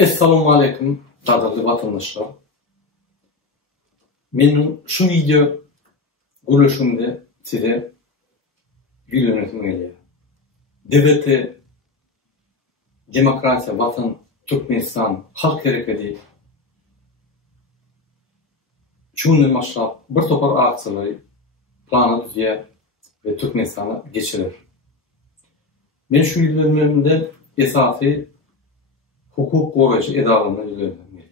Assalamu alaikum, qadrli vatandaşlar. Benim şu video görüşümde size bir yönetim geliyor. Devleti, demokrasiya, vatan, Türkmenistan, halk hareketi şundan başlap bir topar akçıları planı düzeye ve Türkmenistan'a geçirir. Ben şu videolarımda esası hukuk koruyucu edalarına yüzlerim geliyor.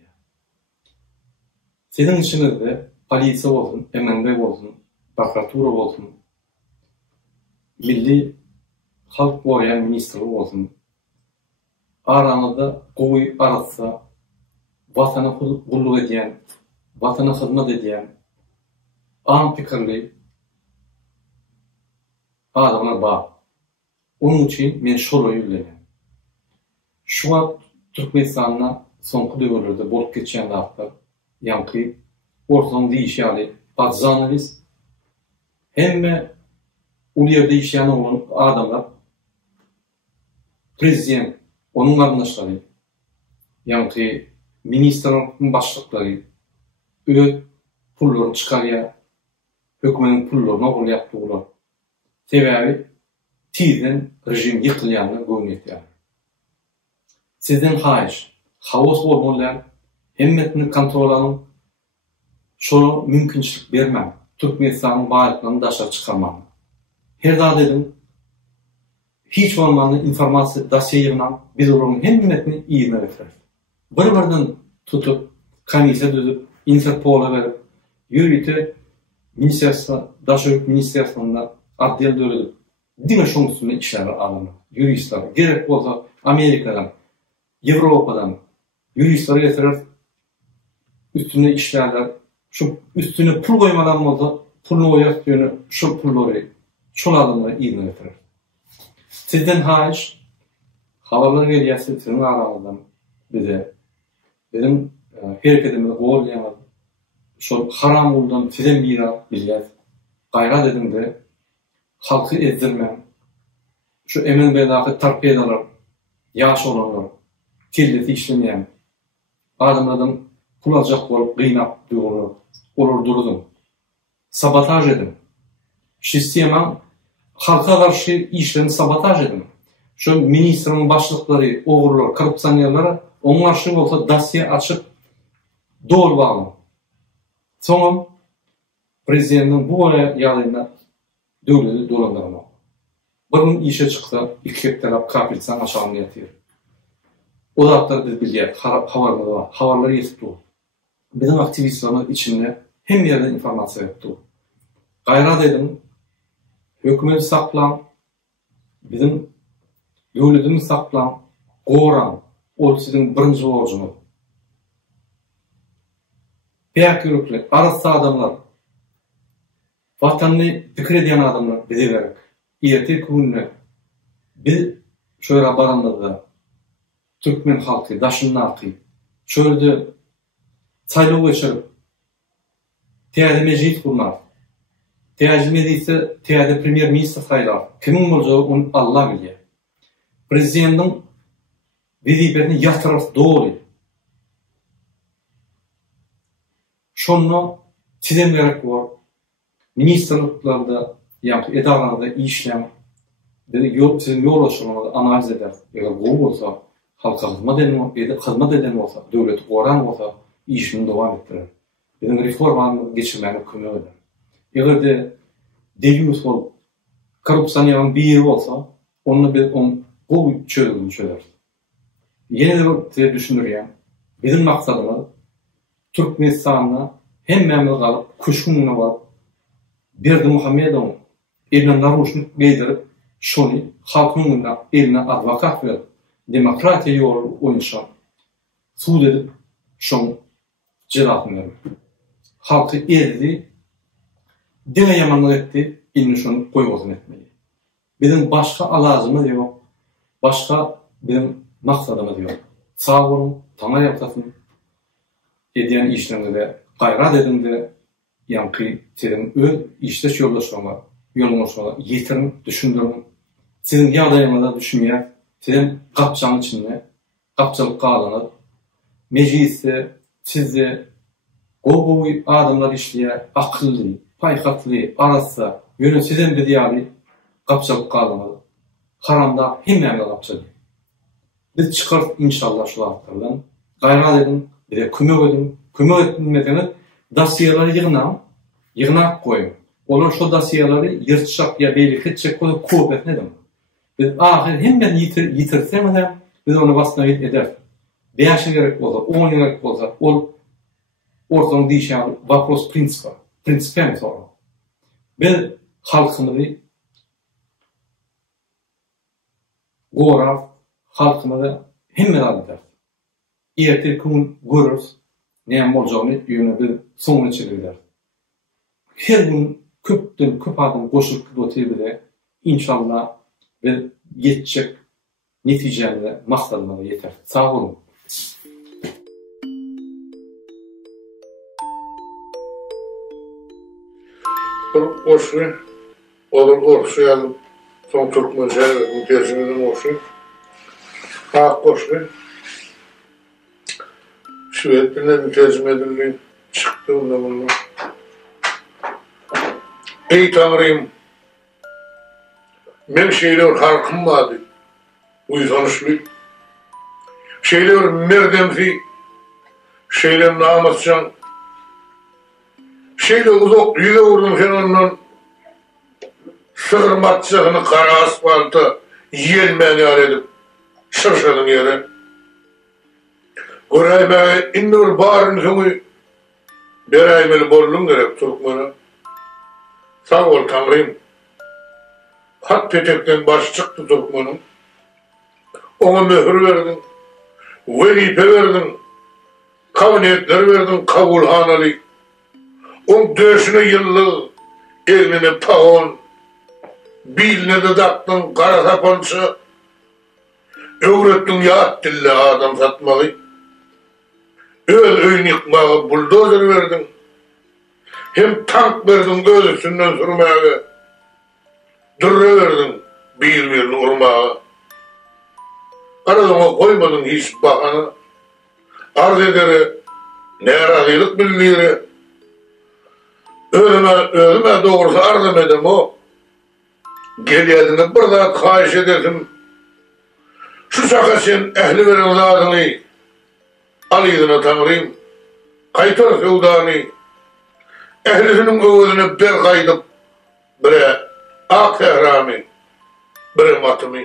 Sizin içinizde polisiya olsun, emniyet olsun, prokuratura olsun, milli halk koruyan ministrliği olsun, aranızda koyu aratsa, vatana kulluk ediyen, vatana hizmet ediyen, an fikirli adamlar var. Onun için ben şola yüzlerim. Şu an Türkmenistan'na sonku dövrlerde bolup geçen dağıtlar, yankı, ortadan değişyali, patizanlarız, hem de o yerde işleyen olan adamlar, prezident, onun arkadaşları, yankı, ministerlerin başlıkları, öyle pulları çıkarıya, hükümetin pullarına ol yaptılar. Sebebi, tizden rejim yıkılayanlar görünüyor yani. Sizden hayiş, havos olmalılar, hemmetini kontrol alın, şunu mümkünçülük vermem, Türkmenistan'ın bağırtlarını daşa çıkarmam. Her daha dedim, hiç olmayan informasyon dasyayımdan biz onun hemmetini iyi verir. Bir-birden tutup, komisya düzüp, Interpol'a verip, yürüyütü, Daşörük Ministerson'da adliye döredip, dime şunun üstünde işler alınır, yürüyüşler, gerek olsa Amerika'dan, Avrupa'dan yürüyüşleri getirir, üstüne işlerler, şu üstüne pul koymadan olsa, pulunu oyaktığını, şu pulları, şu adımları iyi getirir. Sizden hayiş, havaların geliyesi sizin aranızdan bize, benim hareketimi kovalayamadım, şu haram olduğum sizin bir bilgiler, gayret edin de, halkı ezdirmem, şu emin beydaki tarpiyedalar, yaş olanlar, tilleti işlemeyen, adamlardan pul alacak olup kıynap duyulur, olur durdum. Sabotaj edin. Sistema halka karşı işlerini sabotaj edin. Şu ministrinin başlıkları, oğurlar, korupsiyonları onun karşı olsa dosya açıp doğru bağlı. Sonra prezidentin bu yağlayında devleti dolandırma. Bir gün işe çıksa, iki taraf kapitsan aşağıya yatıyor. O da hatta biz bilgiler, havarları var. Havarları yetip doğru. Bizim aktivistlerimiz içinde hem yerden informasyon yaptı. Gayret edin, hükümeti saklan, bizim devletimiz saklan, koran, o sizin birinci borcunuz. Pek yürükler, arası adamlar, vatanını fikir ediyen adamlar bize verek. İyeti kuvunlar. Biz şöyle barandırda, Türkmen halkı, daşının halkı, şöyle saylığı geçirip, teyade meclis kurnar. Teyade meclisi, teyade premier minister saylar. Kimin olacağı onu Allah biliyor. Prezidentin vizifelerini yatırıp doğru. Şunu sizin gerek var. Ministerliklarda, yani edalarda işlem, sizin yol aşımını analiz eder. Eğer bu olsa, halka hizmet eden olsa, devleti koran olsa, işini devam ettirir. Bizim reformanı geçirmeni kömür eder. Eğer de deliyus olup, korupsiyonun bir yeri olsa, onu bu çözülmüş çözer. Yine de size düşünürüm, bizim maksadımız, Türkmenistan'da hem memnun kalıp, kuşkunluğuna var, Berdi Muhammedov'un eline naruşunu giydirip, şunu halkın eline advokat verip, demokratiya yolu oyunşan, suud edip, şunu celatını verip, halkı ezdi, dine yamanlık etti, elini şunu koymasını etmeli. Bizim başka alacımız yok, başka bizim maksadımız yok. Sağ olun, tamam yaptasın, ediyen işlerinde gayret edin de, yankı sizin öz işleş yollaşmama yetirin, düşündürün. Sizin yağdayamada düşünmeye, sizin kapçanın içinde, kapçalık ağlanır, meclisi, sizi gowy adamlar işleýär, akylly, paýkatly, arassa, ýöne sizden bir diýýäli gapçalyk galmaly. Haramda hemmeme gapçalyk. Biz çıkar inşallah şu wagtlardan. Gaýrat edin, bir de kömek edin. Kömek etmedeniz dosiýalary ýygnap goýun. Olar şu dosiýalary ýyrtjak ýa beýle ketjek bolup köp etmedim. Biz ahir hemmeni ýitirsem biz onu basna eder. 5 gerek bolsa, 10 gerek bolsa, ol ortadan diýşän vapros prinsipen soru. Biz halkymyzy gorar, halkymyzy hemme alýar. Ertir gün görürüz, näme boljagyny ýöne bir soňuna çegirer. Her gün köp adam goşup gidýär. İnşallah bir ýetjek netijeli maksadyna ýeter. Sağ olun. Olsun, olur olsun, son Türkmence bu tercümeden olsun. Hak olsun. Şüvet dinle tercüme edildiğim çıktı ondan. Ey Tanrım, men şeyler halkım vardı, uysanışlı. Şeyler merdemsi, şeyler namuscan, şeyle uzak yüze vurdum sen ondan sığırmatçığını kara asfaltı yelmeni edip şırşadın yere. Göreymeğe indir bağırın sonu bereymeli bollun gerek Türkmen'e. Sağ ol Tanrım. Hat petekten baş çıktı Türkmen'in. Ona mühür verdin, velipe verdin, kavniyetler verdin kabulhanalı. On döşüne yıllı, elmine pahon, biline de daktın kara tapançı, öğrettin yat dille adam satmalı. Ön yıkmağı buldozer verdin, hem tank verdin göz üstünden sürmeğe, dürre verdin, bir birini urmağı. Aradığına koymadın hiç bakanı, arz ederi, nerazılık bildiğiri, ölüme doğrusu ardım edem o. Geliyedini bir daha kahiş edesim. Şu şaka sen ehli veren zadını alidine Tanrım. Kaytar sevdanı. Ehlisinin gözüne ber kaydıp bire ak tehrami, bire matımı.